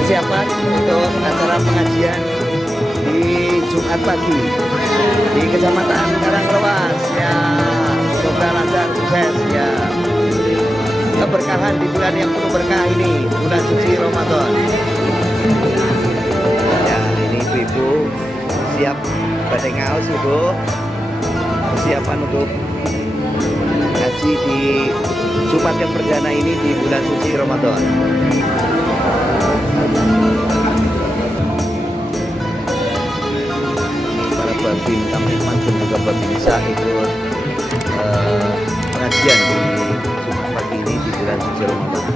Persiapan untuk acara pengajian di Jumat pagi di Kecamatan Karanglewas ya, semoga lancar sukses ya, keberkahan di bulan yang penuh berkah ini, bulan suci Ramadan ya. Ini ibu-ibu siap badai ngaus, ibu persiapan untuk ngaji di Jumat yang perdana ini di bulan suci Ramadan. Para babin Kamtipmas dan juga babin Nisa ikut pengajian di Jumat pagi ini di bulan suci Ramadan.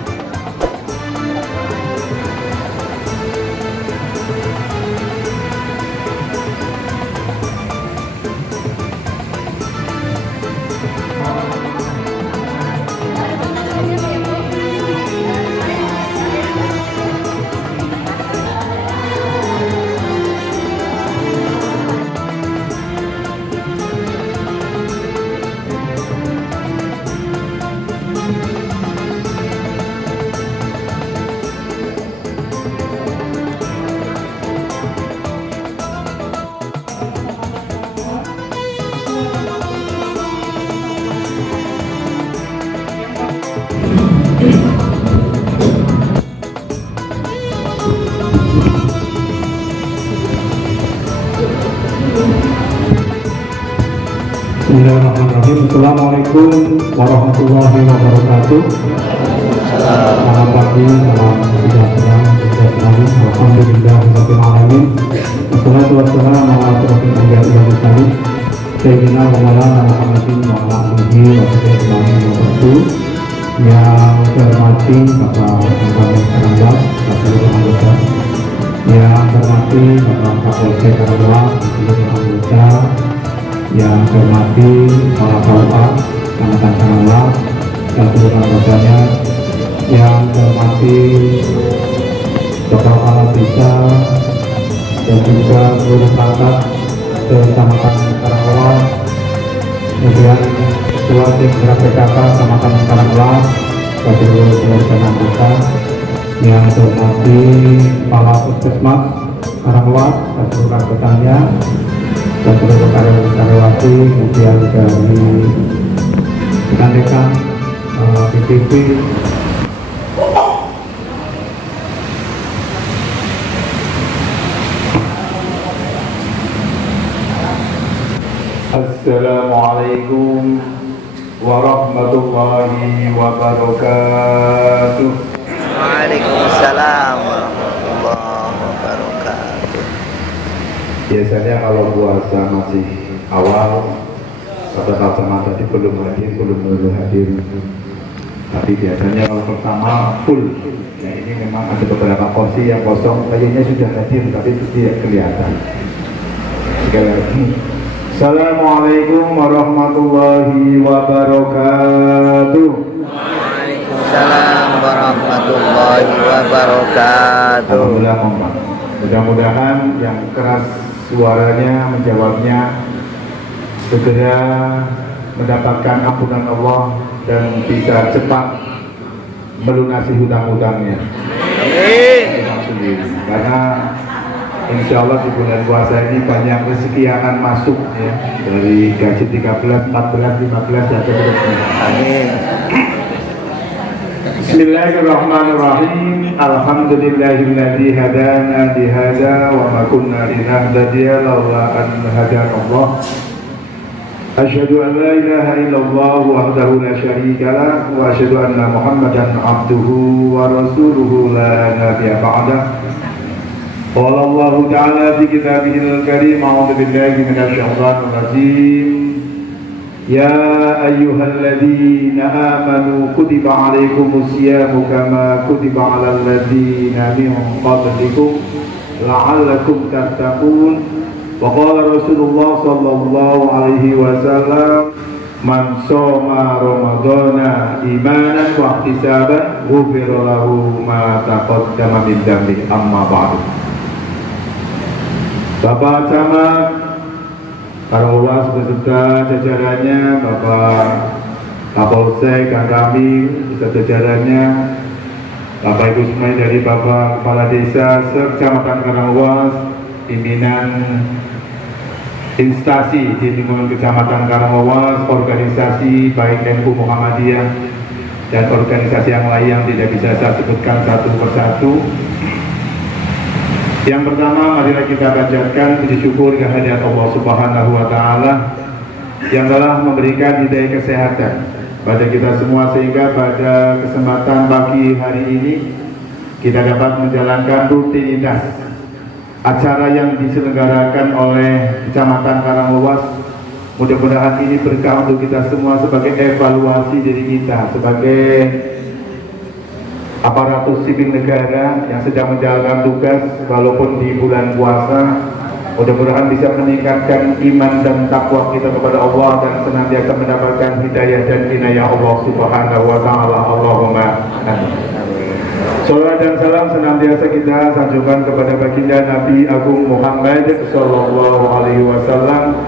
Bismillahirrahmanirrahim. Assalamualaikum warahmatullahi wabarakatuh. Selamat pagi, salam sejahtera, alhamdulillahirabbil alamin. Wassalatu wassalamu ala asyrofil anbiya'i wal mursalin sayyidina wa maulana Muhammadin wa ala alihi wa sahbihi. Yang saya hormati Bapak Kapolres Karanglewas, seluruh anggota. Yang saya hormati Bapak Kapolres Karanglewas, seluruh anggota. Yang saya hormati para KUA Kecamatan Karanglewas dan seluruh anggotanya. Yang saya hormati kepala desa dan juga seluruh perangkat Kecamatan Karanglewas, kemudian Ketua Tim Gerak PKK Kecamatan Karanglewas dan seluruh anggota. Yang saya hormati Kepala Puskesmas Karanglewas dan seluruh anggotanya dan seluruh karyawati, kemudian dari rekan-rekan PPP. Assalamualaikum warahmatullahi wabarakatuh. Waalaikumsalam warahmatullahi wabarakatuh. Biasanya kalau puasa masih awal, pada kacamata tadi belum hadir. Tapi biasanya kalau pertama full. Nah, ini memang ada beberapa porsi yang kosong, kayaknya sudah hadir tapi itu tidak kelihatan. Sekali lagi, Assalamualaikum warahmatullahi wabarakatuh. Waalaikumsalam warahmatullahi wabarakatuh. Alhamdulillah, mudah-mudahan yang keras suaranya menjawabnya segera mendapatkan ampunan Allah dan bisa cepat melunasi hutang-hutangnya. Amin. Karena insya Allah di bulan puasa ini banyak rezeki akan masuk ya, dari gaji 13, 14, 15 dan seterusnya. Amin. Bismillahirrahmanirrahim. Alhamdulillahilladzi hadana lihada wa ma kunna linahtadiya laula an hadana Allah. Asyhadu an la ilaha illallah wahdahu la syarika lah wa asyhadu anna Muhammadan abduhu wa rasuluhu la nabiyya ba'dah. قال الله تعالى في كتابه الكريم أعوذ بالله من الشيطان الرجيم يا أيها الذين آمنوا كتب عليكم الصيام كما كتب على الذين من قبلكم لعلكم تتقون وقال رسول الله صلى الله عليه وسلم من صام رمضان إيمانا واحتسابا غفر له ما تقدم من ذنبه أما بعد. Bapak Camat Karanglewas beserta jajarannya, Bapak Kapolsek, Kang Ramil beserta jajarannya, Bapak Ibu semua dari Bapak Kepala Desa Kecamatan Karanglewas, pimpinan instansi di lingkungan Kecamatan Karanglewas, organisasi baik NU Muhammadiyah dan organisasi yang lain yang tidak bisa saya sebutkan satu persatu. Yang pertama, marilah kita panjatkan puji syukur kehadirat Allah Subhanahu wa Ta'ala yang telah memberikan hidayah kesehatan pada kita semua, sehingga pada kesempatan pagi hari ini kita dapat menjalankan rutinitas acara yang diselenggarakan oleh Kecamatan Karanglewas. Mudah-mudahan ini berkah untuk kita semua sebagai evaluasi diri kita sebagai aparatur sipil negara yang sedang menjalankan tugas walaupun di bulan puasa. Mudah-mudahan bisa meningkatkan iman dan takwa kita kepada Allah dan senantiasa mendapatkan hidayah dan inayah Allah Subhanahu wa Ta'ala. Allahumma amin. Salawat dan salam senantiasa kita sanjungkan kepada baginda Nabi Agung Muhammad Sallallahu Alaihi Wasallam,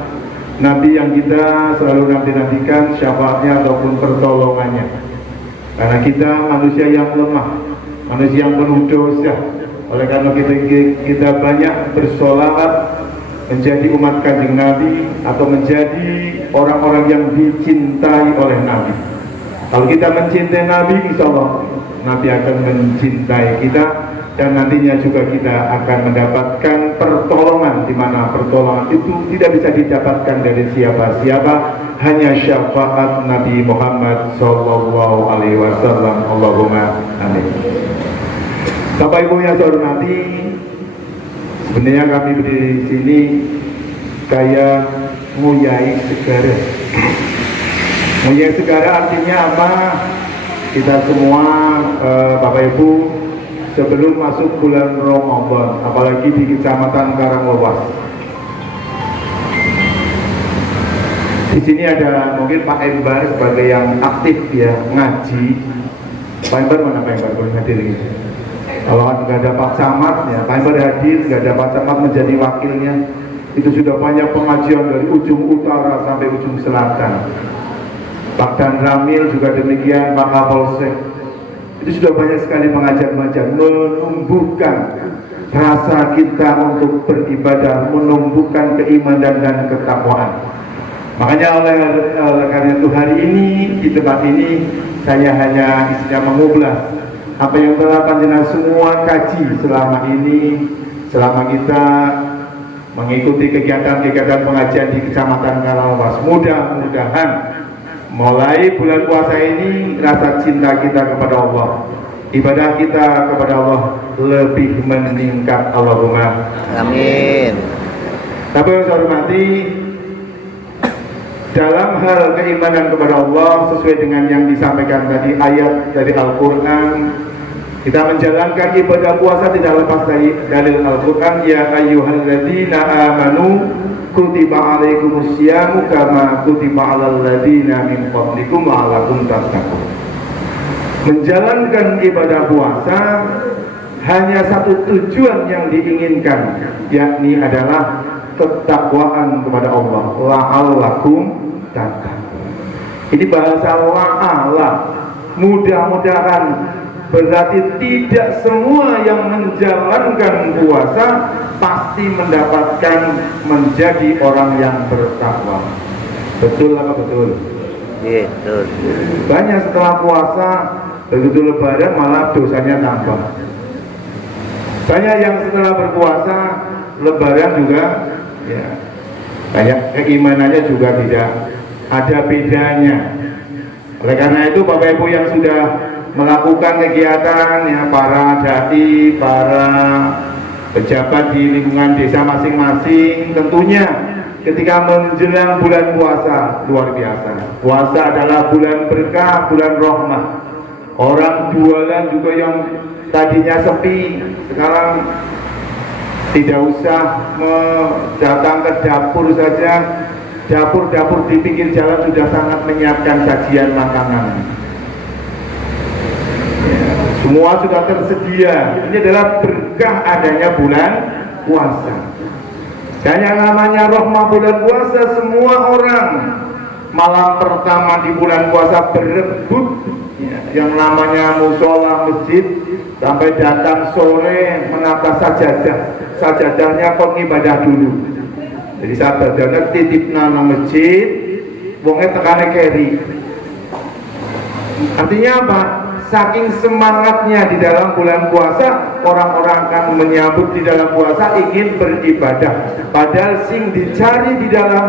Nabi yang kita selalu nanti-nantikan syafaatnya ataupun pertolongannya. Karena kita manusia yang lemah, manusia yang penuh dosa. Oleh karena kita banyak bersolawat menjadi umat Kanjeng Nabi atau menjadi orang-orang yang dicintai oleh Nabi. Kalau kita mencintai Nabi, insya Allah Nabi akan mencintai kita, dan nantinya juga kita akan mendapatkan pertolongan, di mana pertolongan itu tidak bisa didapatkan dari siapa-siapa, hanya syafaat Nabi Muhammad Sallallahu Alaihi Wasallam. Allahumma amin. Bapak Ibu yang saya hormati, sebenarnya kami berdiri di sini kayak nguyai segara. Nguyai segara artinya apa? Kita semua Bapak Ibu, sebelum masuk bulan Ramadan, apalagi di Kecamatan Karanglewas, di sini ada mungkin Pak Embar sebagai yang aktif ya ngaji. Pak Embar mana Pak Embar boleh hadir ini? Kalau nggak ada Pak Camat ya Pak Embar hadir, nggak ada Pak Camat menjadi wakilnya. Itu sudah banyak pengajian dari ujung utara sampai ujung selatan. Pak Dan Ramil juga demikian, Pak Kapolsek. Itu sudah banyak sekali pengajian-pengajian menumbuhkan rasa kita untuk beribadah, menumbuhkan keimanan dan ketakwaan. Makanya oleh karena itu hari ini di tempat ini saya hanya isinya mengublas apa yang telah panjenengan semua kaji selama ini, selama kita mengikuti kegiatan-kegiatan pengajian di Kecamatan Karanglewas. Mudah-mudahan mulai bulan puasa ini rasa cinta kita kepada Allah, ibadah kita kepada Allah lebih meningkat. Allahumma amin. Tapi yang saya hormati, dalam hal keimanan kepada Allah sesuai dengan yang disampaikan tadi ayat dari Al-Quran, kita menjalankan ibadah puasa tidak lepas dari dalil Al-Quran. Ya ayyuhalladzina amanu kutiba alaikumusyamu kama kutiba alal ladzina min qablikum la'allakum tattaqun. Menjalankan ibadah puasa hanya satu tujuan yang diinginkan, yakni adalah ketakwaan kepada Allah. La'allakum tattaqun. Ini bahasa la'ala, mudah-mudahan, berarti tidak semua yang menjalankan puasa pasti mendapatkan menjadi orang yang bertakwa. Betul apa betul? Betul. Banyak setelah puasa begitu lebaran malah dosanya tambah. Banyak yang setelah berpuasa lebaran juga ya banyak keimanannya juga tidak ada bedanya. Oleh karena itu Bapak Ibu yang sudah melakukan kegiatan ya, para dai, para pejabat di lingkungan desa masing-masing tentunya ketika menjelang bulan puasa luar biasa. Puasa adalah bulan berkah, bulan rahmah. Orang jualan juga yang tadinya sepi sekarang tidak usah datang ke dapur saja. Dapur-dapur di pinggir jalan sudah sangat menyiapkan sajian makanan. Semua sudah tersedia. Ini adalah berkah adanya bulan puasa. Dan yang namanya rahmah bulan puasa, semua orang malam pertama di bulan puasa berebut yang namanya musola masjid sampai datang sore menata sajadah. Sajadahnya kok ibadah dulu. Jadi sajadahnya titip nang masjid, wongnya tekane keri. Artinya apa? Saking semangatnya di dalam bulan puasa, orang-orang akan menyambut di dalam puasa ingin beribadah. Padahal sing dicari di dalam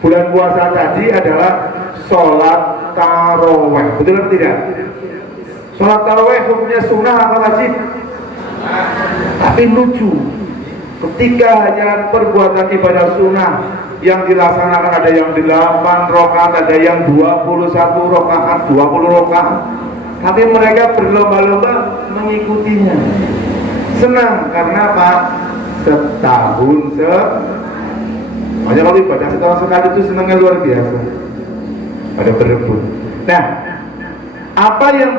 bulan puasa tadi adalah sholat taraweh. Betul atau tidak? Sholat taraweh hukumnya sunnah atau wajib? Tapi lucu, ketika hanya perbuatan ibadah sunnah yang dilaksanakan ada yang 8 rakaat, ada yang 21 rakaat, 20 rakaat. Tapi mereka berlomba-lomba mengikutinya. Senang karena apa? Setahun makanya kalau ibadah setahun sekali itu senangnya luar biasa. Pada berebut. Nah, apa yang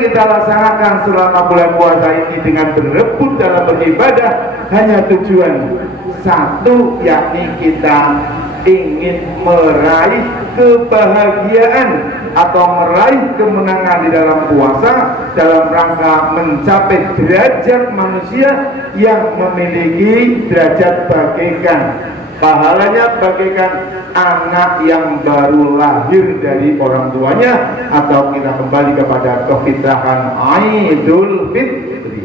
kita laksanakan selama bulan puasa ini dengan berebut dalam beribadah hanya tujuan satu, yakni kita ingin meraih kebahagiaan atau meraih kemenangan di dalam puasa dalam rangka mencapai derajat manusia yang memiliki derajat bagaikan pahalanya bagaikan anak yang baru lahir dari orang tuanya, atau kita kembali kepada kefitrahan Idul Fitri.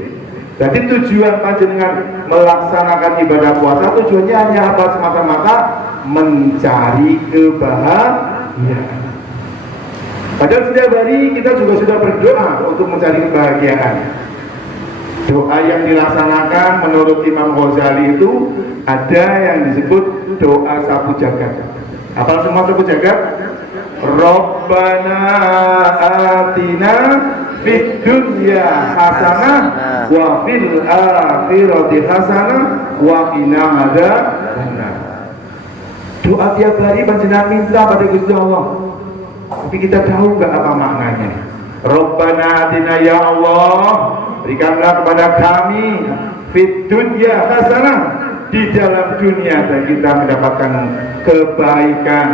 Jadi tujuan panjenengan melaksanakan ibadah puasa tujuannya hanya apa semata-mata mencari kebahagiaan. Padahal setiap hari kita juga sudah berdoa untuk mencari kebahagiaan. Doa yang dilaksanakan menurut Imam Ghazali itu ada yang disebut doa sapu jagat. Apa semua sapu jagat? Rabbana atina fid dunya hasanah wa fil akhirati hasanah wa qina adzabannar. Doa tiap hari panjenengan minta pada Gusti Allah. Tapi kita tahu nggak apa maknanya? Rabbana atina, ya Allah, berikanlah kepada kami fid dunya hasanah, di dalam dunia dan kita mendapatkan kebaikan,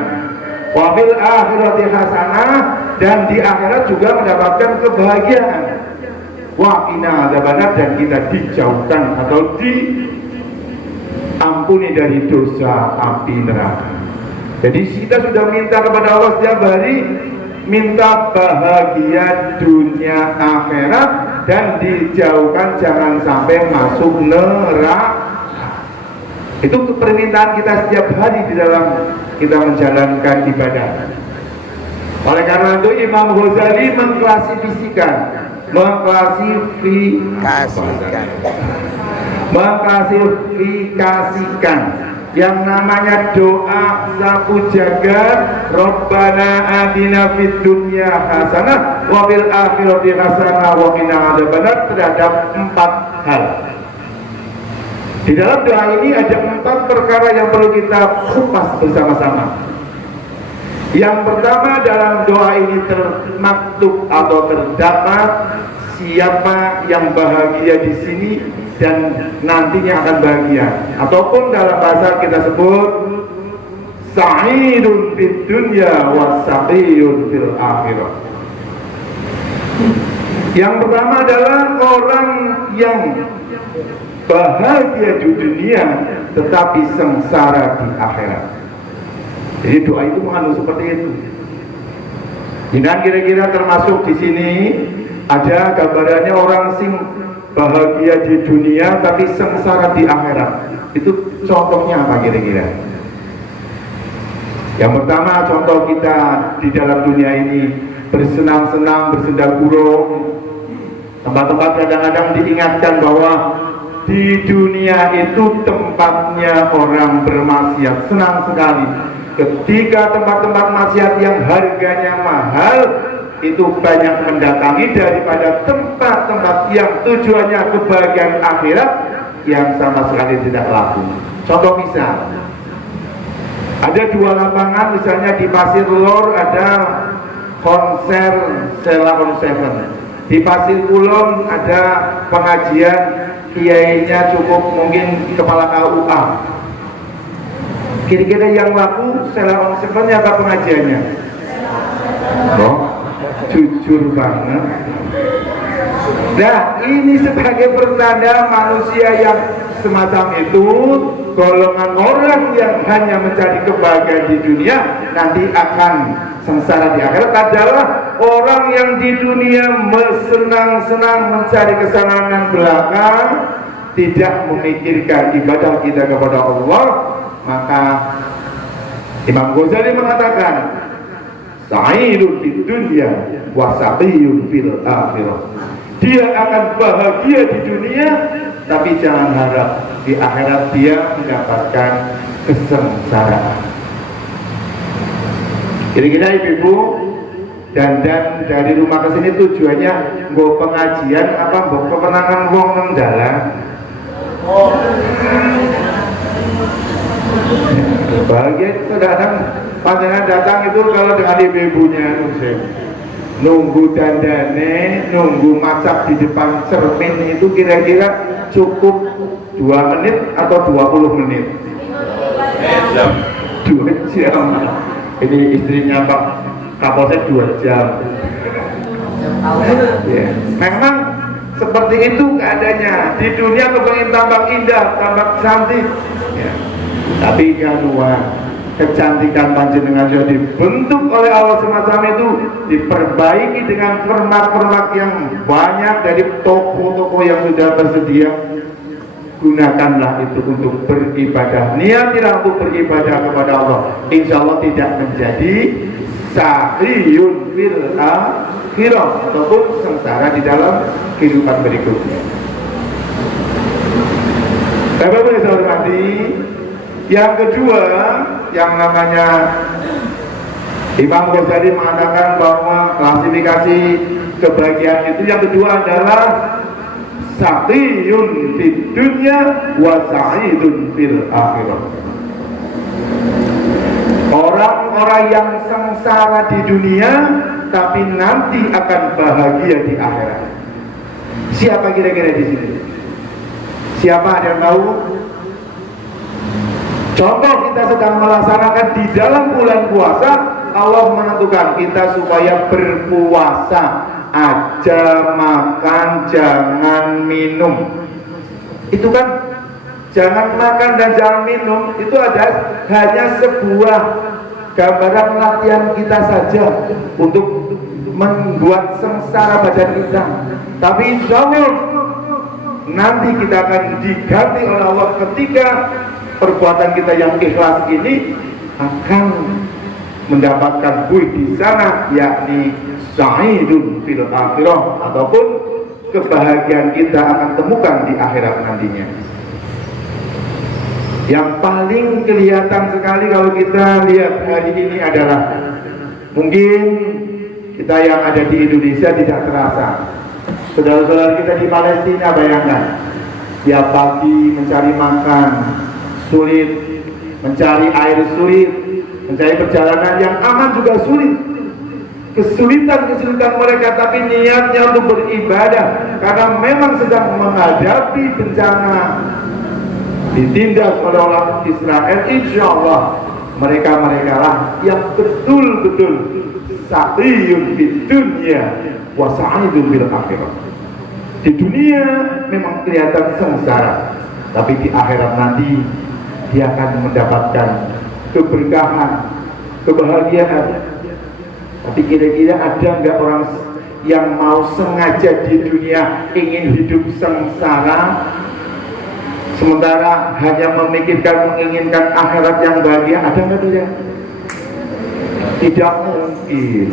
wa fil akhirati hasanah, dan di akhirat juga mendapatkan kebahagiaan, wa qina adzabannar, dan kita dijauhkan atau diampuni dari dosa api neraka. Jadi kita sudah minta kepada Allah setiap hari, minta bahagia dunia akhirat dan dijauhkan jangan sampai masuk neraka. Itu permintaan kita setiap hari di dalam kita menjalankan ibadah. Oleh karena itu Imam Ghazali mengklasifikasikan yang namanya doa sapu jagat, Rabbana atina fid dunya hasanah wa fil akhirati hasanah wa qina adzabannar, terhadap 4 hal. Di dalam doa ini ada 4 perkara yang perlu kita kupas bersama-sama. Yang pertama, dalam doa ini termaktub atau terdapat siapa yang bahagia di sini dan nantinya akan bahagia, ataupun dalam bahasa kita sebut sa'idun fid dunya wa sa'iyun fil akhirah. Yang pertama adalah orang yang bahagia di dunia tetapi sengsara di akhirat. Jadi doa itu mengandung seperti itu. Dan kira-kira termasuk di sini ada gambarannya orang sing bahagia di dunia tapi sengsara di akhirat. Itu contohnya apa kira-kira? Yang pertama, contoh kita di dalam dunia ini bersenang-senang, bersenda gurau. Tempat-tempat kadang-kadang diingatkan bahwa di dunia itu tempatnya orang bermaksiat. Senang sekali ketika tempat-tempat maksiat yang harganya mahal itu banyak mendatangi daripada tempat-tempat yang tujuannya kebahagiaan akhirat yang sama sekali tidak laku. Contoh misal, ada 2 lapangan, misalnya di Pasir Lor ada konser Sheila on Seven, di Pasir Kulon ada pengajian, kiainya cukup mungkin kepala KUA. Kira-kira yang laku Sheila on Seven apa pengajiannya? Oh, jujur banget. Nah, ini sebagai pertanda manusia yang semacam itu, golongan orang yang hanya mencari kebahagiaan di dunia nanti akan sengsara di akhirat adalah orang yang di dunia senang-senang mencari kesenangan belaka, tidak memikirkan ibadah kita kepada Allah. Maka Imam Ghazali mengatakan, sa'idun fid dunya wa sa'iyun fil akhirah. Dia akan bahagia di dunia, tapi jangan harap di akhirat dia mendapatkan kesengsaraan. Kira-kira ibu-ibu dan dari rumah ke sini tujuannya nggo pengajian apa mbok kemenangan wong nang dalan? Bahagia itu kadang panjenengan datang itu kalau dengan ibu-ibunya nunggu dandane, nunggu masak di depan cermin itu kira-kira cukup 2 menit atau 20 menit? 2 jam. Ini istrinya Pak Kapolsek 2 jam. Ya. Memang seperti itu keadaannya. Di dunia kepengen tambah indah, tambah cantik. Ya. Tapi kedua, kecantikan panjenengan sudah dibentuk oleh Allah semacam itu, diperbaiki dengan permak-permak yang banyak dari toko-toko yang sudah tersedia. Gunakanlah itu untuk beribadah. Niatilah untuk beribadah kepada Allah. Insya Allah tidak menjadi sa'iyun fil akhirah ataupun sengsara di dalam kehidupan berikutnya. Bapak-bapak yang saya hormati, yang kedua, yang namanya Imam Ghazali mengatakan bahwa klasifikasi kebahagiaan itu yang kedua adalah sa'iyun fid dunya wa sa'idun fil akhirah. Orang-orang yang sengsara di dunia tapi nanti akan bahagia di akhirat. Siapa kira-kira di sini? Siapa, ada yang tahu? Contoh, kita sedang melaksanakan di dalam bulan puasa, Allah menentukan kita supaya berpuasa aja, makan, jangan minum. Itu kan jangan makan dan jangan minum, itu ada hanya sebuah gambaran latihan kita saja untuk membuat sengsara badan kita. Tapi insya Allah nanti kita akan diganti oleh Allah ketika perbuatan kita yang ikhlas ini akan mendapatkan buih di sana, yakni sa'idun fil akhirah, ataupun kebahagiaan kita akan temukan di akhirat nantinya. Yang paling kelihatan sekali kalau kita lihat hari ini adalah mungkin kita yang ada di Indonesia tidak terasa. Saudara-saudara kita di Palestina, bayangkan tiap pagi mencari makan sulit, mencari air sulit, mencari perjalanan yang aman juga sulit. Kesulitan-kesulitan mereka, tapi niatnya untuk beribadah karena memang sedang menghadapi bencana ditindas oleh orang Israel. Insya Allah mereka lah yang betul-betul sa'iyun fid dunya wa sa'idun fil akhirah. Di dunia memang kelihatan sengsara, tapi di akhirat nanti dia akan mendapatkan keberkahan, kebahagiaan. Tapi kira-kira ada nggak orang yang mau sengaja di dunia ingin hidup sengsara, sementara hanya memikirkan, menginginkan akhirat yang bahagia? Ada nggak tuh ya? Tidak mungkin.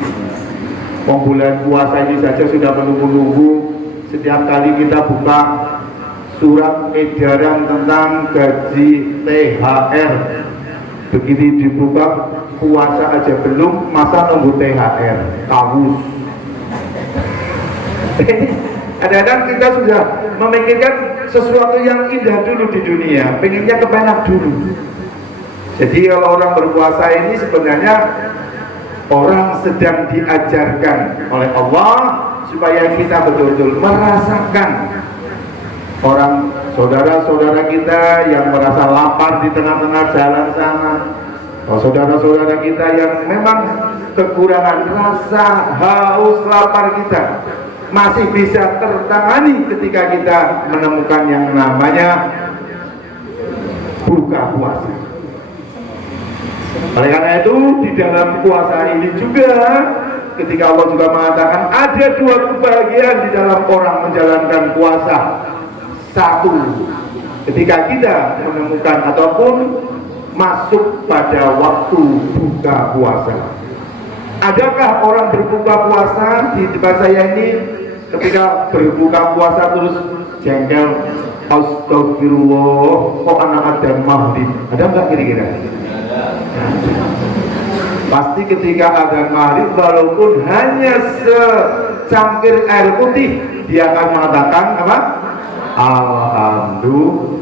Bulan puasa ini saja sudah menunggu-nunggu. Setiap kali kita buka surat edaran tentang gaji THR. Begitu dibuka puasa aja belum, masa nunggu THR, kawus. Kadang-kadang kita sudah memikirkan sesuatu yang indah dulu di dunia, pengennya kepenak dulu. Jadi kalau orang berpuasa ini sebenarnya orang sedang diajarkan oleh Allah supaya kita betul-betul merasakan orang saudara-saudara kita yang merasa lapar di tengah-tengah jalan sana, saudara-saudara kita yang memang kekurangan rasa haus lapar kita masih bisa tertangani ketika kita menemukan yang namanya buka puasa. Oleh karena itu di dalam puasa ini juga ketika Allah juga mengatakan ada dua kebahagiaan di dalam orang menjalankan puasa. Satu, ketika kita menemukan ataupun masuk pada waktu buka puasa. Adakah orang berbuka puasa di tempat saya ini ketika berbuka puasa terus jengkel, astagfirullah, kok anak ada maghrib? Ada nggak kira-kira? Pasti ketika ada maghrib walaupun hanya secangkir air putih dia akan mengatakan apa? Alhamdulillah.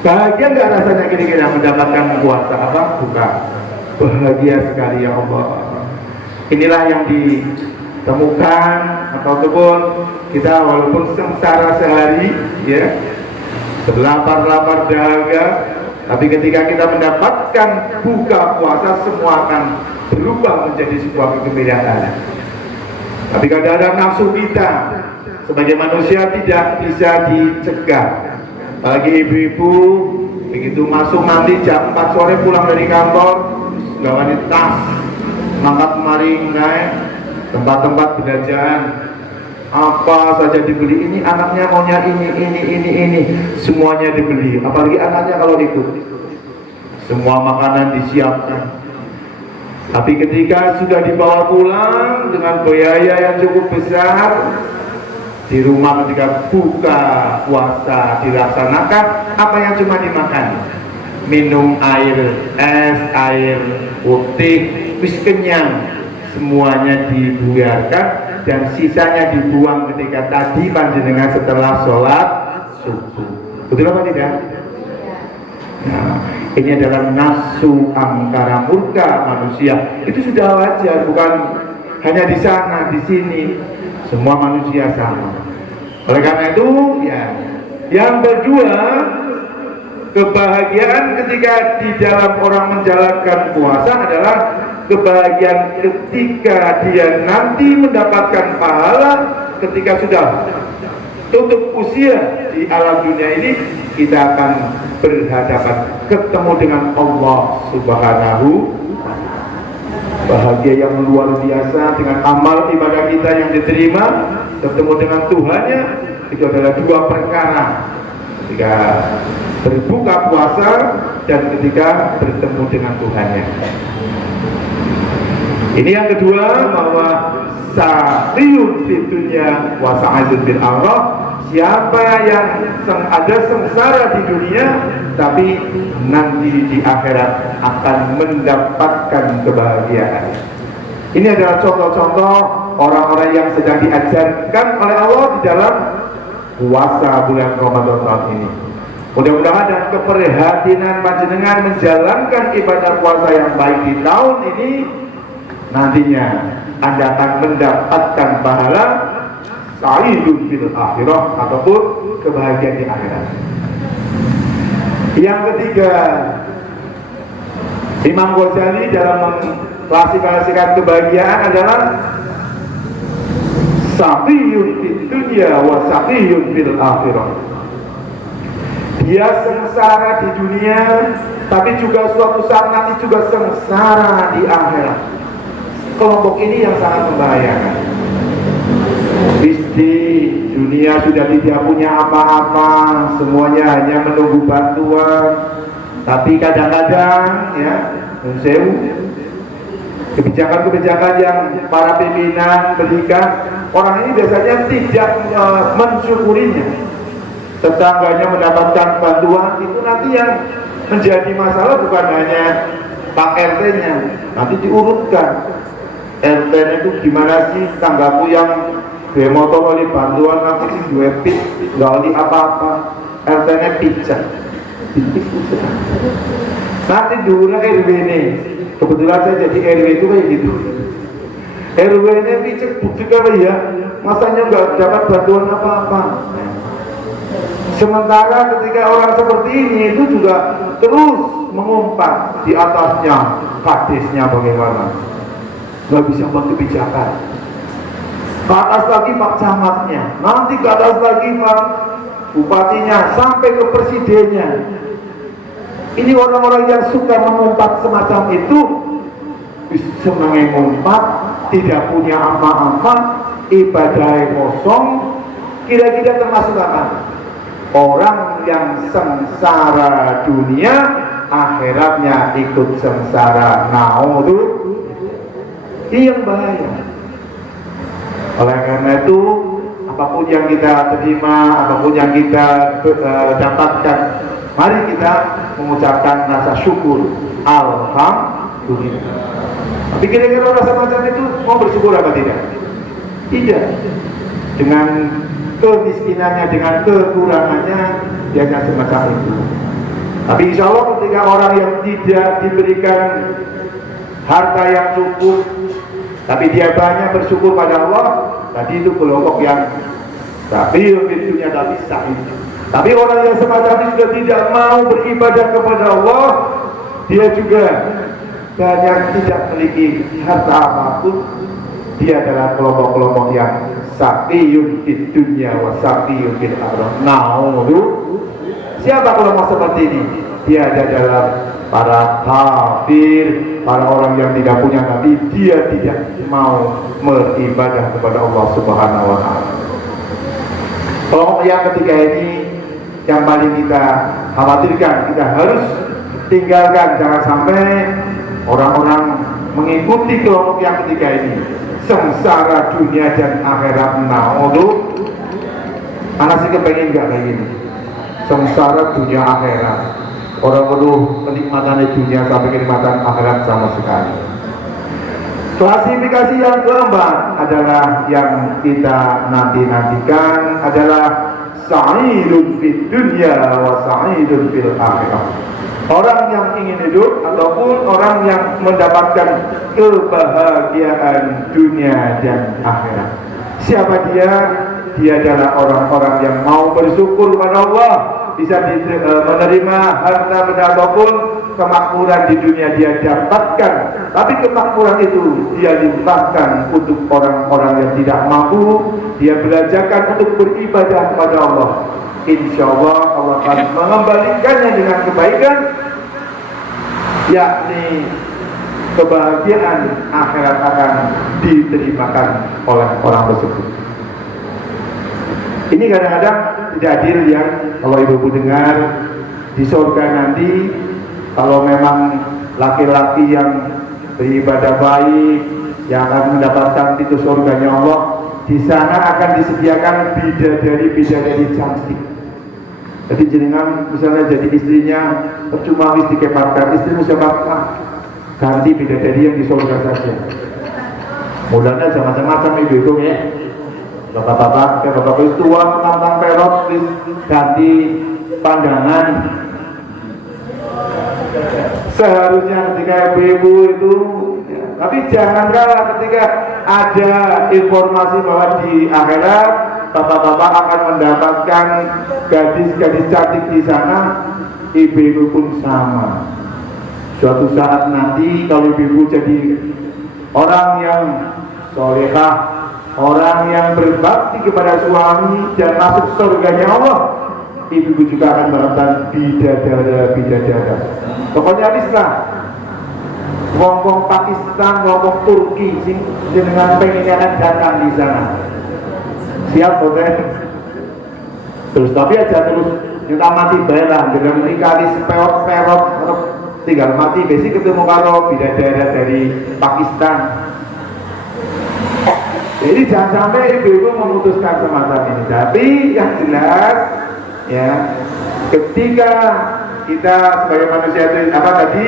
Bahagia nggak rasanya kira-kira mendapatkan puasa apa? Buka. Bahagia sekali ya Allah. Inilah yang ditemukan ataupun kita walaupun sengsara sehari ya, berlapar-lapar dahaga, tapi ketika kita mendapatkan buka puasa semua akan berubah menjadi sebuah kegembiraan. Tapi kadang-kadang nafsu kita sebagai manusia tidak bisa dicegah. Bagi ibu-ibu begitu masuk mandi jam 4 sore pulang dari kantor, gawani tas, mangkat kemarin naik tempat-tempat belanjaan apa saja dibeli, ini anaknya maunya ini semuanya dibeli, apalagi anaknya kalau ikut semua makanan disiapkan. Tapi ketika sudah dibawa pulang dengan biaya yang cukup besar, di rumah ketika buka puasa dilaksanakan, apa yang cuma dimakan? Minum air es, air putih, wis kenyang, semuanya dibuarkan dan sisanya dibuang ketika tadi panjenengan setelah sholat subuh. Betul apa tidak? Nah, ini adalah nafsu angkara murka manusia. Itu sudah wajar, bukan hanya di sana, di sini. Semua manusia sama. Oleh karena itu, ya, yang kedua, kebahagiaan ketika di dalam orang menjalankan puasa adalah kebahagiaan ketika dia nanti mendapatkan pahala ketika sudah tutup usia di alam dunia ini, kita akan berhadapan ketemu dengan Allah Subhanahu. Bahagia yang luar biasa dengan amal ibadah kita yang diterima, ketemu dengan Tuhannya, itu adalah dua perkara ketika berbuka puasa dan ketika bertemu dengan Tuhannya. Ini yang kedua, bahwa sa'iyun di dunia wa sa'idun bil akhirah. Siapa yang ada sengsara di dunia tapi nanti di akhirat akan mendapatkan kebahagiaan. Ini adalah contoh-contoh orang-orang yang sedang diajarkan oleh Allah di dalam puasa bulan Ramadan tahun ini. Mudah-mudahan dan keprihatinan panjenengan menjalankan ibadah puasa yang baik di tahun ini, nantinya Anda akan mendapatkan pahala sa'idun fil akhirah ataupun kebahagiaan di akhirat. Yang ketiga, Imam Ghazali dalam mengklasifikasikan kebahagiaan adalah sa'iyun fid dunya wa sa'iyun fil akhirah. Dia sengsara di dunia, tapi juga suatu saat nanti juga sengsara di akhirat. Kelompok ini yang sangat membahayakan. Di dunia sudah tidak punya apa-apa, semuanya hanya menunggu bantuan. Tapi kadang-kadang ya, kebijakan-kebijakan yang para pimpinan berikan, orang ini biasanya tidak mensyukurinya. tetangganya mendapatkan bantuan, itu nanti yang menjadi masalah bukan hanya Pak RT-nya, nanti diurutkan. RT-nya itu gimana sih, tanggaku yang motor oleh bantuan nanti si duepit, nggak oleh apa-apa, RT-nya pijak. Nanti diulang RW ini, kebetulan saya jadi RW itu kayak gitu. RW-nya pijak bukti apa ya, masanya nggak dapat bantuan apa-apa. Sementara ketika orang seperti ini itu juga terus mengumpat di atasnya, hadisnya bagaimana, nggak bisa buat kebijakan. Ke atas lagi Pak Camatnya, nanti ke atas lagi Pak Bupatinya, sampai ke presidennya. Ini orang-orang yang suka mengumpat semacam itu, senang mengumpat, tidak punya apa-apa, ibadahnya kosong, kira-kira termasuk apa? Orang yang sengsara dunia, akhiratnya ikut sengsara. Naudzubillah. Ini yang bahaya. Oleh karena itu, apapun yang kita terima, apapun yang kita dapatkan, mari kita mengucapkan rasa syukur. Alhamdulillah. Tapi kira-kira rasa macam itu mau bersyukur apa tidak? Tidak. Dengan kemiskinannya, dengan kekurangannya, dia hanya semacam itu. Tapi insya Allah ketika orang yang tidak diberikan harta yang cukup, tapi dia banyak bersyukur pada Allah, tadi itu kelompok yang tapi dunia tapi sahih. Tapi orang yang semacam ini sudah tidak mau beribadah kepada Allah, dia juga banyak tidak memiliki harta apapun, dia adalah kelompok-kelompok yang saqiyun fid dunya wa saqiyun fil akhirah. Siapa kelompok seperti ini? Dia adalah para kafir, para orang yang tidak punya nabi, dia tidak mau beribadah kepada Allah Subhanahu wa taala. Kelompok yang ketiga ini yang paling kita khawatirkan, kita harus tinggalkan, jangan sampai orang-orang mengikuti kelompok yang ketiga ini. Sengsara dunia dan akhirat. Anak sih kepengen nggak kayak gini, sengsara dunia akhirat, orang perlu kenikmatan dunia sampai kenikmatan akhirat sama sekali. Klasifikasi yang keempat adalah yang kita nantikan adalah sa'idun fid dunya wa sa'idun fil akhirah. Orang yang ingin hidup ataupun orang yang mendapatkan kebahagiaan dunia dan akhirat. Siapa dia? Dia adalah orang-orang yang mau bersyukur kepada Allah, bisa menerima harta benda ataupun kemakmuran di dunia dia dapatkan. Tapi kemakmuran itu dia limpahkan untuk orang-orang yang tidak mampu, dia belajarkan untuk beribadah kepada Allah. Insya Allah Allah akan mengembalikannya dengan kebaikan, yakni kebahagiaan akhirat akan diterimakan oleh orang tersebut. Ini kadang-kadang tidak adil ya, kalau ibu-ibu dengar di surga nanti, kalau memang laki-laki yang beribadah baik yang akan mendapatkan pintu surganya Allah, di sana akan disediakan bidadari cantik. Jadi jenengan misalnya jadi istrinya, percuma wis dikepatkan, istrimu siapa? Ganti bidadari yang di surga saja. Mulanya macam-macam ibu-ibu ya. Bapak-bapak itu tua, tentang perot, ganti pandangan. Seharusnya ketika ibu-ibu itu, ya, tapi jangan kalah ketika ada informasi bahwa di akhirat bapak-bapak akan mendapatkan gadis-gadis cantik di sana, ibu-ibu pun sama. Suatu saat nanti kalau ibu-ibu jadi orang yang solehah, orang yang berbakti kepada suami dan masuk surganya Allah, ibu-ibu juga akan mendapatkan bidadara. Pokoknya habislah. Wong-wong Pakistan, wong-wong Turki sing dengan pengennya datang di sana. Siap boleh. Terus tapi aja terus kita mati bela, dengan nikah seperot tinggal mati. Besok ketemu kalau bidadara dari Pakistan. Jadi jangan sampai ibu-ibu memutuskan semacam ini. Tapi yang jelas ya, ketika kita sebagai manusia itu apa tadi,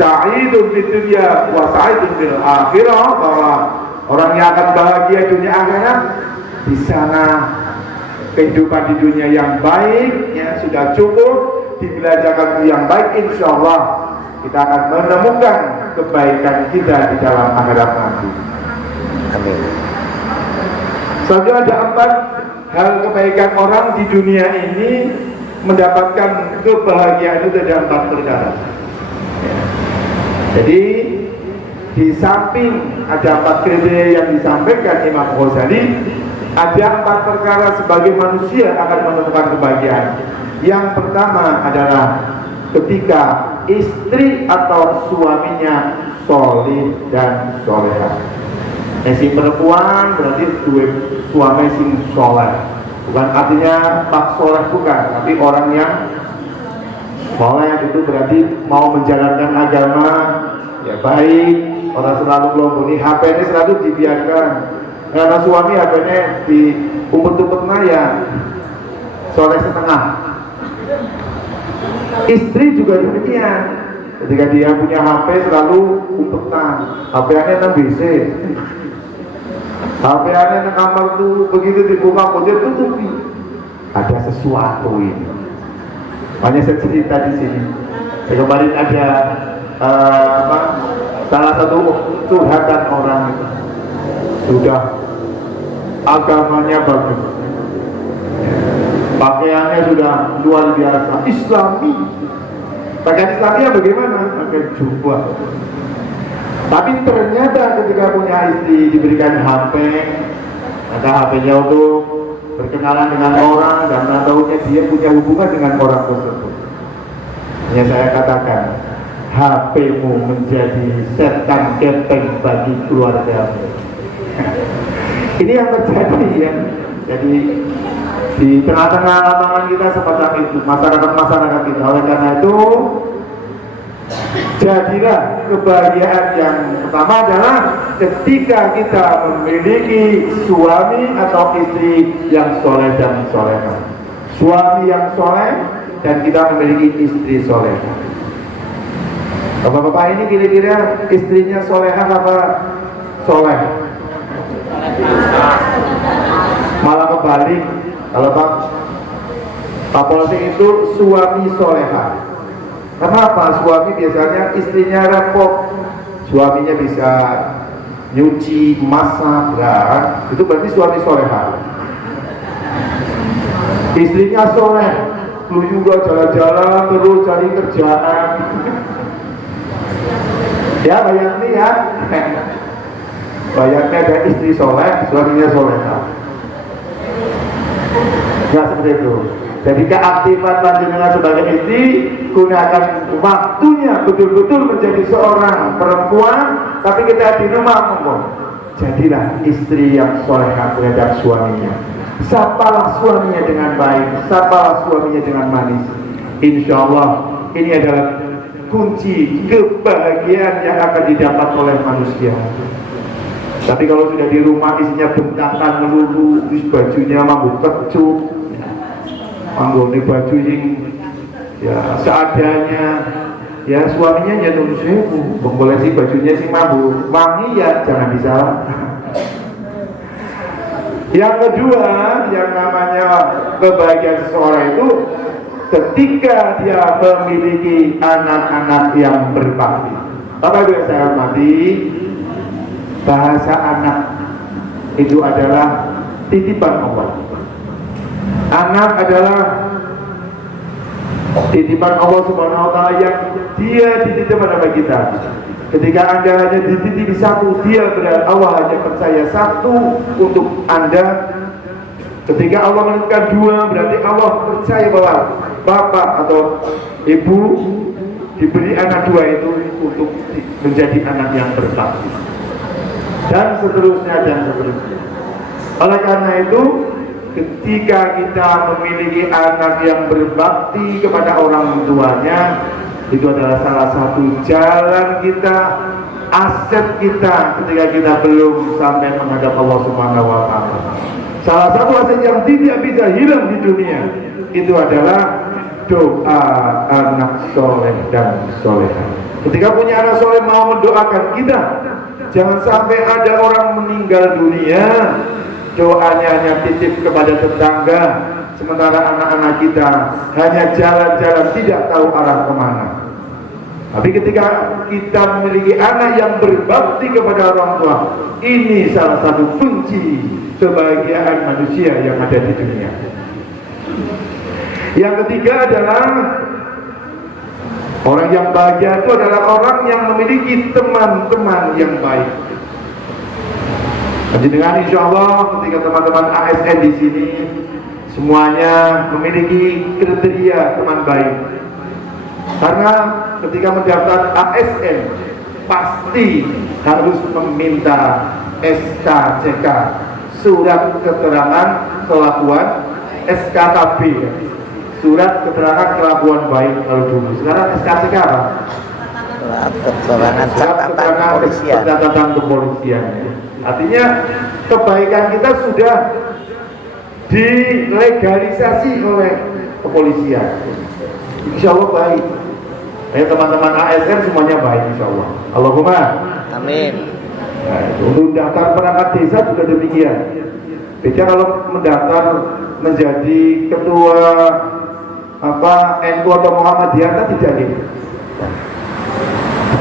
sa'idun fid dunya wa sa'idun fil akhirah, bahwa orang yang akan bahagia dunia akhirat di sana, kehidupan di dunia yang baik ya sudah cukup, dibelajarkan yang baik, insya Allah kita akan menemukan kebaikan kita di dalam akhirat nanti. Amin. Selanjutnya ada 4 hal kebaikan orang di dunia ini mendapatkan kebahagiaan itu ada 4 perkara. Jadi di samping ada 4 kriteria yang disampaikan Imam Ghazali, ada 4 perkara sebagai manusia akan menemukan kebahagiaan. Yang pertama adalah ketika istri atau suaminya solih dan solehah. Si perempuan berarti suami sing soleh, bukan artinya pak soleh, bukan, tapi orang yang soleh itu berarti mau menjalankan agama ya baik, orang selalu melompoki, HP-nya selalu dibiarkan, karena suami HP-nya di umpet-umpet ya soleh setengah. Istri juga demikian, ketika dia punya HP selalu umpetan, HP-nya 6 BC, HP-nya di kamar tuh begitu dibuka dia tutupi. Ada sesuatu ini. Hanya saya cerita di sini. Kemarin ada salah satu curhatan orang itu sudah agamanya bagus, pakaiannya sudah luar biasa, Islami. Pakaian Islamnya bagaimana? Pakai jubah. Tapi ternyata ketika punya istri diberikan HP, maka HP-nya untuk berkenalan dengan orang dan tahunya dia punya hubungan dengan orang tersebut. Hanya saya katakan, HP-mu menjadi setan gepeng bagi keluargamu. Ini yang terjadi ya. Jadi di tengah-tengah lapangan kita seperti itu, masyarakat kita. Oleh karena itu, jadilah kebahagiaan yang pertama adalah ketika kita memiliki suami atau istri yang soleh dan solehah. Suami yang soleh dan kita memiliki istri solehah. Bapak-bapak ini kira-kira istrinya solehah apa soleh? Malah kebalik. Kalau Pak Polisi itu suami solehah. Kenapa? Suami biasanya istrinya repot, suaminya bisa nyuci, masak, ya, itu berarti suami solehah. Istrinya soleh, lu juga jalan-jalan terus cari kerjaan. Ya bayangin ya, bayangin ada istri soleh, suaminya solehah. Nggak seperti itu. Jadi keaktifan panjenengan sebagai istri, gunakan waktunya betul-betul menjadi seorang perempuan, tapi kita di rumah ngomong. Jadilah istri yang solehah terhadap suaminya. Sapalah suaminya dengan baik, sapalah suaminya dengan manis. Insya Allah ini adalah kunci kebahagiaan yang akan didapat oleh manusia. Tapi kalau sudah di rumah isinya bentakan melulu, bajunya mampu kecup, manggone baju yang ya seadanya, ya suaminya ya nulis boleh sih bajunya sih mampu wangi ya jangan disalah. Yang kedua, yang namanya kebahagiaan seseorang itu ketika dia memiliki anak-anak yang berbakti. Bapak Ibu yang saya hormati, bahasa anak itu adalah titipan Allah. Anak adalah titipan Allah Subhanahu wa Ta'ala yang dia dititipkan kepada kita. Ketika Anda hanya dititipi satu, dia berarti Allah hanya percaya satu untuk Anda. Ketika Allah menentukan dua, berarti Allah percaya bahwa bapak atau ibu diberi anak dua itu untuk menjadi anak yang berbakti. Dan seterusnya dan seterusnya. Oleh karena itu, ketika kita memiliki anak yang berbakti kepada orang tuanya, itu adalah salah satu jalan kita, aset kita ketika kita belum sampai menghadap Allah Subhanahu wa Ta'ala. Salah satu aset yang tidak bisa hilang di dunia itu adalah doa anak soleh dan soleha. Ketika punya anak soleh mau mendoakan kita, jangan sampai ada orang meninggal dunia, doanya hanya titip kepada tetangga, sementara anak-anak kita hanya jalan-jalan tidak tahu arah kemana. Tapi ketika kita memiliki anak yang berbakti kepada orang tua, ini salah satu kunci kebahagiaan manusia yang ada di dunia. Yang ketiga adalah orang yang bahagia itu adalah orang yang memiliki teman-teman yang baik. Dengan insya Allah ketika teman-teman ASN di sini semuanya memiliki kriteria teman baik. Karena ketika mendaftar ASN pasti harus meminta SKCK, surat keterangan kelakuan, SKKB, surat keterangan kelakuan baik kalau dulu. Sekarang SKCK apa? Surat keterangan kepolisian. Artinya kebaikan kita sudah dilegalisasi oleh kepolisian. Insya Allah baik. Teman-teman ASN semuanya baik insya Allah. Allahumma Amin. Nah, untuk daftar perangkat desa juga demikian. Beda kalau mendaftar menjadi ketua NU atau Muhammadiyah kan tidak gitu.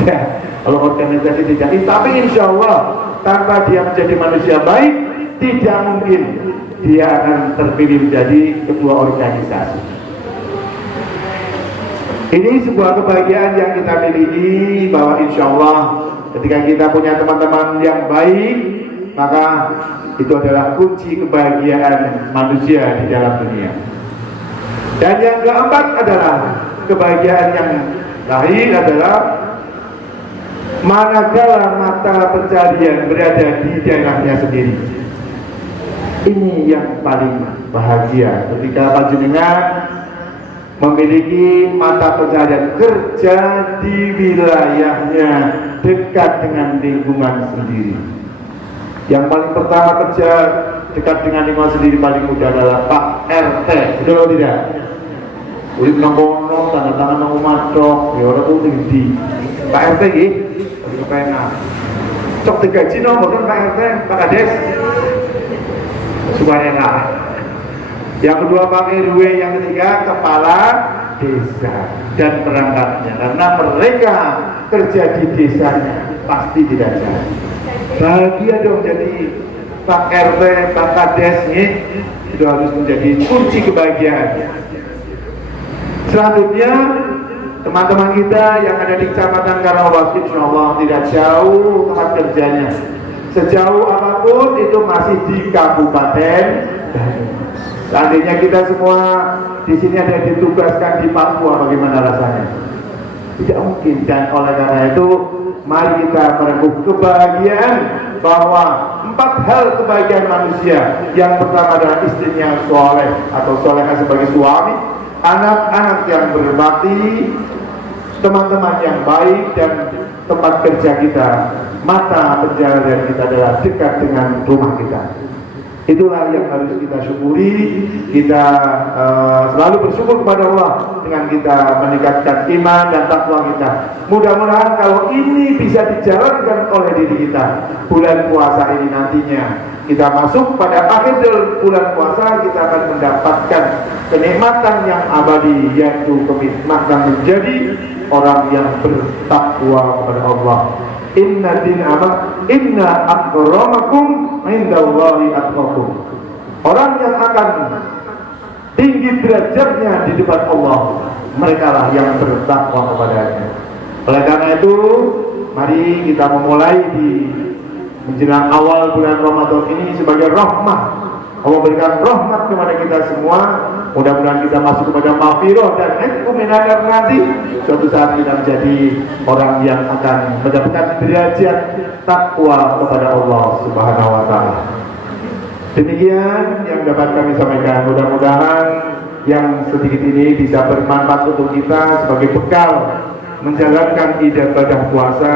Ya, kalau organisasi tidak. Tapi insya Allah tanpa dia menjadi manusia baik, tidak mungkin dia akan terpilih menjadi ketua organisasi. Ini sebuah kebahagiaan yang kita miliki, bahwa insya Allah ketika kita punya teman-teman yang baik, maka itu adalah kunci kebahagiaan manusia di dalam dunia. Dan yang keempat adalah kebahagiaan yang lain adalah manakala mata pencarian berada di daerahnya sendiri. Ini yang paling bahagia ketika panjenengan memiliki mata pencarian kerja di wilayahnya dekat dengan lingkungan sendiri. Yang paling pertama kerja dekat dengan lingkungan sendiri paling mudah adalah Pak RT, betul atau tidak? Urip nang kono, tanda tangan nang omah tok, ya ora tuh tinggi. Pak RT nggih, lagi kepenak. Cok digaji nomor Pak RT, Pak Kades. Supaya enak. Yang kedua Pak RW, yang ketiga kepala desa dan perangkatnya, karena mereka kerja di desanya pasti tidak jalan. Bahagia dong jadi Pak RT, Pak Kades nih, itu harus menjadi kunci kebahagiaan. Selanjutnya teman-teman kita yang ada di Kecamatan Karawas, insya Allah tidak jauh tempat kerjanya. Sejauh apapun itu masih di Kabupaten Bandung. Seandainya kita semua di sini ada ditugaskan di Papua, bagaimana rasanya? Tidak mungkin. Dan oleh karena itu, mari kita merebut kebahagiaan, bahwa 4 hal kebahagiaan manusia. Yang pertama adalah istrinya soleh atau solehah sebagai suami, anak-anak yang berbakti, teman-teman yang baik, dan tempat kerja kita. Mata pencarian kita adalah dekat dengan rumah kita. Itulah yang harus kita syukuri. Kita selalu bersyukur kepada Allah dengan kita meningkatkan iman dan takwa kita. Mudah-mudahan kalau ini bisa dijalankan oleh diri kita, bulan puasa ini nantinya kita masuk pada akhir bulan puasa, kita akan mendapatkan kenikmatan yang abadi, yaitu kenikmatan menjadi orang yang bertakwa kepada Allah. Inna akramakum indallahi atqakum. Orang yang akan tinggi derajatnya di depan Allah, mereka lah yang bertakwa kepadanya. Oleh karena itu, mari kita memulai di menjelang awal bulan Ramadan ini sebagai rahmah. Allah berikan rahmat kepada kita semua. Mudah-mudahan kita masuk kepada maghfirah dan itqu minan nanti. Suatu saat kita menjadi orang yang akan mendapatkan derajat takwa kepada Allah Subhanahu wa taala. Demikian yang dapat kami sampaikan. Mudah-mudahan yang sedikit ini bisa bermanfaat untuk kita sebagai bekal menjalankan ibadah puasa,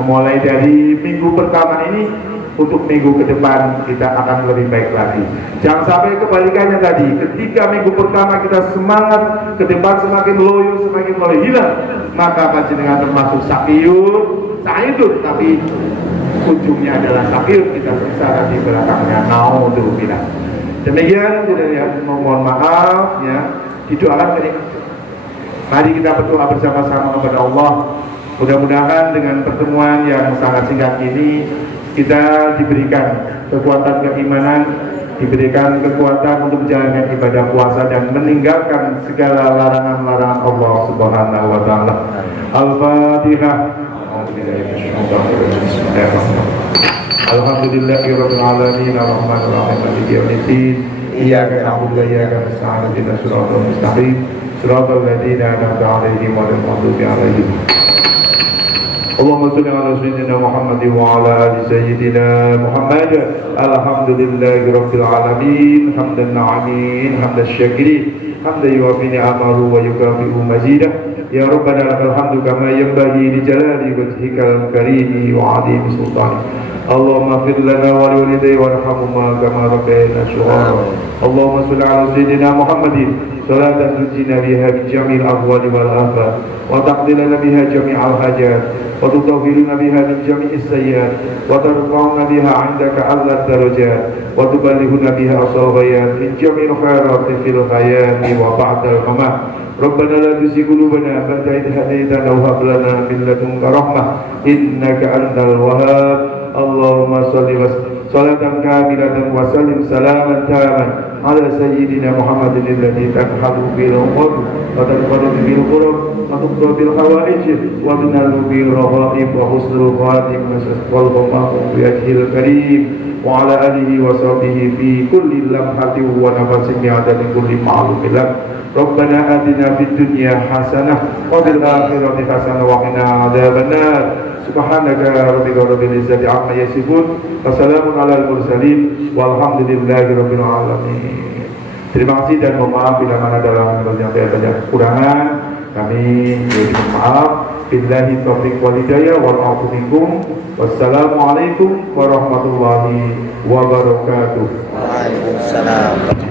memulai dari minggu pertama ini untuk minggu ke depan kita akan lebih baik lagi. Jangan sampai kebalikannya tadi, ketika minggu pertama kita semangat, ke depan semakin loyo, semakin mulai hilang, maka panjenengan termasuk sa'idun, tapi ujungnya adalah sakit, kita sengsara di belakangnya. Naudzubillah. Demikian, kemudian mohon maaf ya, didoakan tadi. Mari kita berdoa bersama-sama kepada Allah. Mudah-mudahan dengan pertemuan yang sangat singkat ini kita diberikan kekuatan keimanan, diberikan kekuatan untuk menjalankan ibadah puasa dan meninggalkan segala larangan-larangan Allah Subhanahu wa taala. Al-Fatihah. Alhamdulillahirabbil alamin arrahmanir rahim maliki yaumiddin iyyaka na'budu wa iyyaka nasta'in ihdinas siratal mustaqim siratal ladzina an'amta 'alaihim ghairil maghdubi 'alaihim. Allahumma shalli ala sayyidina Muhammad wa ala ali sayyidina Muhammad. Alhamdulillahirabbil alamin hamdan na'amin hamdan syakirin hamdan yuwafi ni'amahu wa yukafi'u mazidah. Ya Rabbana lakal hamdu kama yanbaghi li jalali wajhikal karimi wa 'azimi sultanik. Allahumma ighfir lana wa li walidayna warhamhuma kama rabbayana shighara. Allahumma shalli ala sayyidina Muhammadin salatan tunjina biha min jami'il ahwali wal afat wa taqdi lana biha jami'al hajat wa tutahhiruna biha min jami'is sayyi'at wa tarfa'una biha 'indaka 'ala darajat wa tuballighuna biha aqsal ghayat min jami'il khairat fil hayati wa ba'dal mamat. Rabbana la tuzigh qulubana ba'da idh hadaytana wa hab lana min ladunka rahmah innaka antal wahhab. Allahumma shalli wa salatan kamilatan wa sallim salaman taman ala sayyidina Muhammadin alladhi tanhalu bil umur wa tanfaru bil qurub wa tuqda bil hawaij wa tunalu bil ragha'ib wa husnul khatim wal qamam bi ajhil karim wa ala alihi wa sahbihi fi kulli lamhatin wa nafasin mi'adatin kulli ma'lumin lak. Rabbana atina fid dunya hasanah wa fil akhirati hasanah wa qina adzabannar. Subhanaka rabbika rabbil izzati amma yasifun wa salamun alal mursalin walhamdulillahi rabbil alamin. Terima kasih dan mohon maaf bila mana dalam penyampaian banyak kekurangan. Kami mohon maaf. Billahi taufiq wal hidayah wal afu minkum. Wassalamualaikum warahmatullahi wabarakatuh. Waalaikumsalam.